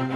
Nation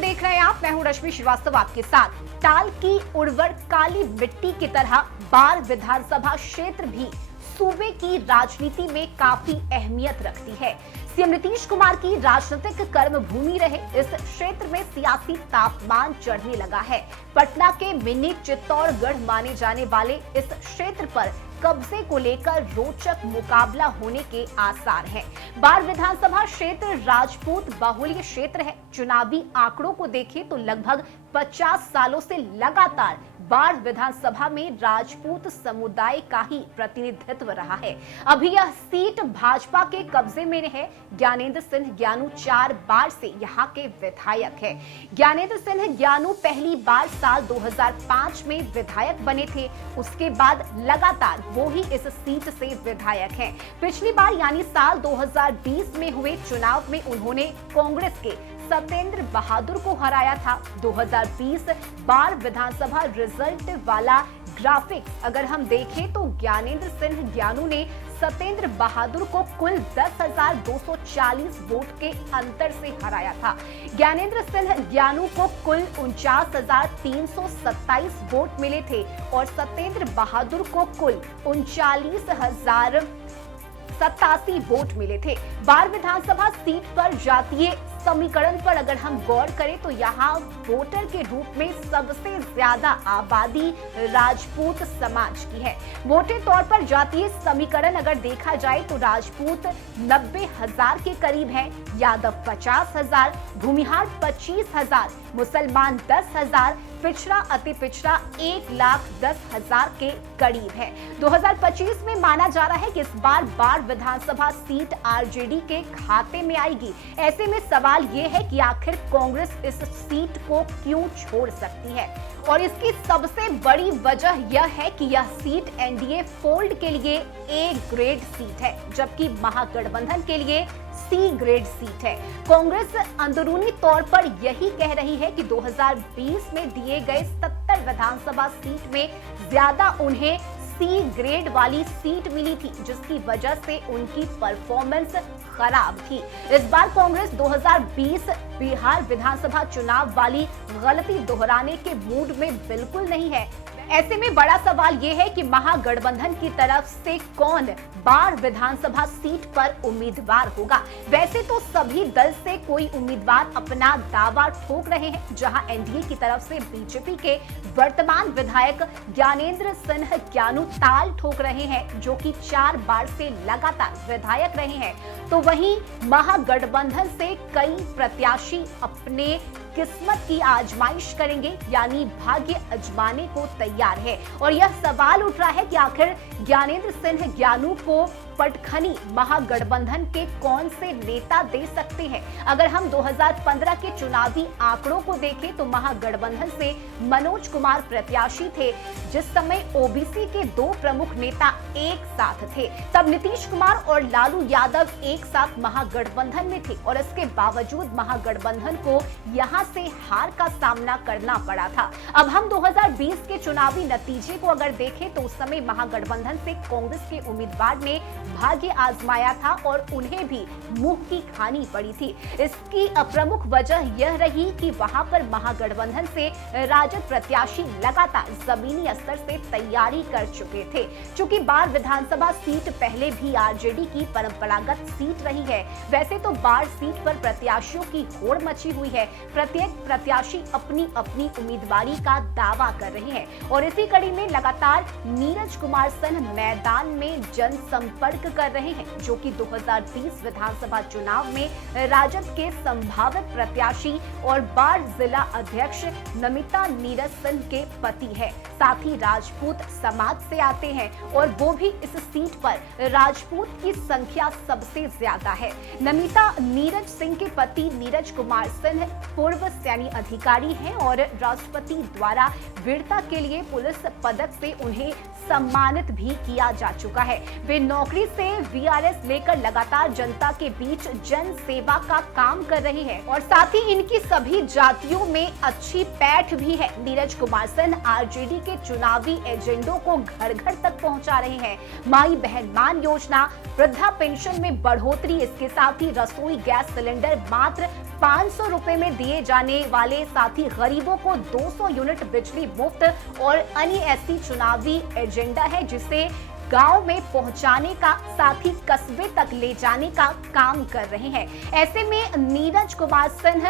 देख रहे हैं आप। मैं हूं रश्मि श्रीवास्तव आपके साथ। टाल की उर्वर काली मिट्टी की तरह बाढ़ विधानसभा क्षेत्र भी सूबे की राजनीति में काफी अहमियत रखती है। सीएम नीतीश कुमार की राजनीतिक कर्मभूमि रहे इस क्षेत्र में सियासी तापमान चढ़ने लगा है। पटना के मिनी चित्तौड़गढ़ माने जाने वाले इस क्षेत्र पर कब्जे को लेकर रोचक मुकाबला होने के आसार हैं। बाढ़ विधानसभा क्षेत्र राजपूत बाहुल्य क्षेत्र है। चुनावी आंकड़ों को देखें तो लगभग 50 सालों से लगातार बाढ़ विधानसभा में राजपूत समुदाय का ही प्रतिनिधित्व रहा है। अभी यह सीट भाजपा के कब्जे में है। ज्ञानेंद्र सिंह ज्ञानू 4 बार से यहाँ के विधायक है। ज्ञानेंद्र सिंह ज्ञानू पहली बार साल 2005 में विधायक बने थे। उसके बाद लगातार वो ही इस सीट से विधायक हैं। पिछली बार यानी साल 2020 में हुए चुनाव में उन्होंने कांग्रेस के सत्येंद्र बहादुर को हराया था। 2020 बाढ़ विधानसभा रिजल्ट वाला ग्राफिक्स अगर हम देखें तो ज्ञानेंद्र सिंह ज्ञानू ने सत्येंद्र बहादुर को कुल 10,240 वोट के अंतर से हराया था। ज्ञानेंद्र सिंह ज्ञानू को कुल 49,327 वोट मिले थे और सत्येंद्र बहादुर को कुल 39,087 वोट मिले थे। बाढ़ विधानसभा सीट पर जातीय समीकरण पर अगर हम गौर करें तो यहाँ वोटर के रूप में सबसे ज्यादा आबादी राजपूत समाज की है। मोटे तौर पर जातीय समीकरण अगर देखा जाए तो राजपूत 90,000 के करीब है, यादव 50,000, भूमिहार 25,000, मुसलमान 10,000, पिछड़ा अति पिछड़ा 1,10,000 के करीब है। 2025 में माना जा रहा है कि इस बार बाढ़ विधानसभा सीट आरजेडी के खाते में आएगी। ऐसे में सवाल ये है कि आखिर कांग्रेस इस सीट को क्यों छोड़ सकती है, और इसकी सबसे बड़ी वजह यह है कि यह सीट एनडीए फोल्ड के लिए ए ग्रेड सीट है, जबकि महागठबंधन के लिए सी ग्रेड सीट है। कांग्रेस अंदरूनी तौर पर यही कह रही है कि 2020 में दिए गए 70 विधानसभा सीट में ज्यादा उन्हें सी ग्रेड वाली सीट मिली थी, जिसकी वजह से उनकी परफॉर्मेंस खराब थी। इस बार कांग्रेस 2020 बिहार विधानसभा चुनाव वाली गलती दोहराने के मूड में बिल्कुल नहीं है। ऐसे में बड़ा सवाल ये है कि महागठबंधन की तरफ से कौन बाढ़ विधानसभा सीट पर उम्मीदवार होगा। वैसे तो सभी दल से कोई उम्मीदवार अपना दावा ठोक रहे हैं, जहां एनडीए की तरफ से बीजेपी के वर्तमान विधायक ज्ञानेंद्र सिंह ज्ञानू ताल ठोक रहे हैं, जो कि 4 बार से लगातार विधायक रहे हैं, तो वहीं महागठबंधन से कई प्रत्याशी अपने किस्मत की आजमाइश करेंगे, यानी भाग्य आजमाने को तैयार है। और यह सवाल उठ रहा है कि आखिर ज्ञानेंद्र सिंह ज्ञानू को पटखनी महागठबंधन के कौन से नेता दे सकते हैं। अगर हम 2015 के चुनावी आंकड़ों को देखें तो महागठबंधन से मनोज कुमार प्रत्याशी थे, जिस समय ओबीसी के 2 प्रमुख नेता एक साथ थे। तब नीतीश कुमार और लालू यादव एक साथ महागठबंधन में थे और इसके बावजूद महागठबंधन को यहां से हार का सामना करना पड़ा था। अब हम 2020 के चुनावी नतीजे को अगर देखें तो उस समय महागठबंधन से कांग्रेस के उम्मीदवार ने भाग्य आजमाया था और उन्हें भी मुंह की खानी पड़ी थी। इसकी प्रमुख वजह यह रही कि वहां पर महागठबंधन से राजद प्रत्याशी लगातार जमीनी स्तर से तैयारी कर चुके थे। चूंकि बाढ़ विधानसभा सीट पहले भी आरजेडी की परंपरागत सीट रही है, वैसे तो बाढ़ सीट पर प्रत्याशियों की होड़ मची हुई है। प्रत्येक प्रत्याशी अपनी अपनी उम्मीदवारी का दावा कर रहे हैं और इसी कड़ी में लगातार नीरज कुमार सिंह मैदान में जनसंपर्क कर रहे हैं, जो कि 2020 विधानसभा चुनाव में राजद के संभावित प्रत्याशी और बाढ़ जिला अध्यक्ष नमिता नीरज सिंह के पति है। साथ ही राजपूत समाज से आते हैं और वो भी इस सीट पर राजपूत की संख्या सबसे ज्यादा है। नमिता नीरज सिंह के पति नीरज कुमार सिंह पूर्व सैन्य अधिकारी हैं और राष्ट्रपति द्वारा वीरता के लिए पुलिस पदक से उन्हें सम्मानित भी किया जा चुका है। वे नौकरी अवधि से वीआरएस लेकर लगातार जनता के बीच जन सेवा का काम कर रही है और साथ ही इनकी सभी जातियों में अच्छी पैठ भी है। नीरज कुमार सिंह आरजेडी के चुनावी एजेंडों को घर घर तक पहुंचा रहे हैं। माई बहन मान योजना, वृद्धा पेंशन में बढ़ोतरी, इसके साथ ही रसोई गैस सिलेंडर मात्र 500 रुपए में दिए जाने वाले, साथ ही गरीबों को 200 यूनिट बिजली मुफ्त और अन्य ऐसी चुनावी एजेंडा है जिसे गांव में पहुंचाने का, साथ ही कस्बे तक ले जाने का काम कर रहे हैं। ऐसे में नीरज कुमार सिंह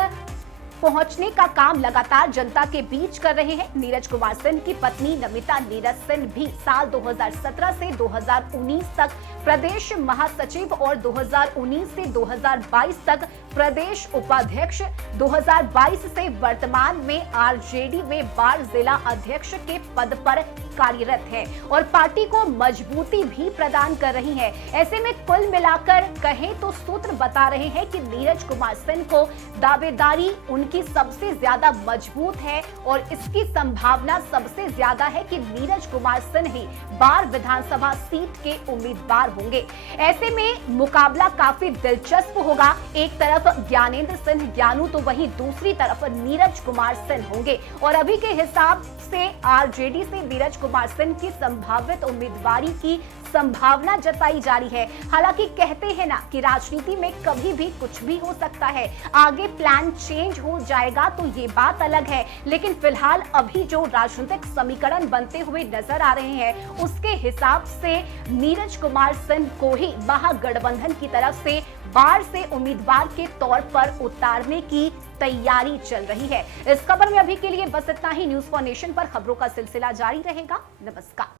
पहुंचने का काम लगातार जनता के बीच कर रहे हैं। नीरज कुमार सिंह की पत्नी नमिता नीरज सिंह भी साल 2017 से 2019 तक प्रदेश महासचिव और 2019 से 2022 तक प्रदेश उपाध्यक्ष, 2022 से वर्तमान में आरजेडी में बाढ़ जिला अध्यक्ष के पद पर कार्यरत है और पार्टी को मजबूती भी प्रदान कर रही है। ऐसे में कुल मिलाकर कहें तो सूत्र बता रहे हैं कि नीरज कुमार सिंह को दावेदारी उनकी सबसे ज्यादा मजबूत है और इसकी संभावना सबसे ज्यादा है कि नीरज कुमार सिंह ही बाढ़ विधानसभा सीट के उम्मीदवार होंगे। ऐसे में मुकाबला काफी दिलचस्प होगा। एक तरफ ज्ञानेंद्र सिंह ज्ञानू तो वहीं दूसरी तरफ नीरज कुमार सिंह होंगे और अभी के हिसाब से आरजेडी से नीरज कुमार सिंह की संभावित उम्मीदवारी की संभावना जताई जा रही है। हालांकि कहते हैं ना कि राजनीति में कभी भी कुछ भी हो सकता है, आगे प्लान चेंज हो जाएगा तो ये बात अलग है, लेकिन फिलहाल अभी जो राजनीतिक समीकरण बनते हुए नजर आ रहे हैं उसके हिसाब से नीरज कुमार सिंह को ही महागठबंधन की तरफ से बाढ़ से उम्मीदवार के तौर पर उतारने की तैयारी चल रही है। इस खबर में अभी के लिए बस इतना ही। न्यूज़ फॉर नेशन पर खबरों का सिलसिला जारी रहेगा। नमस्कार।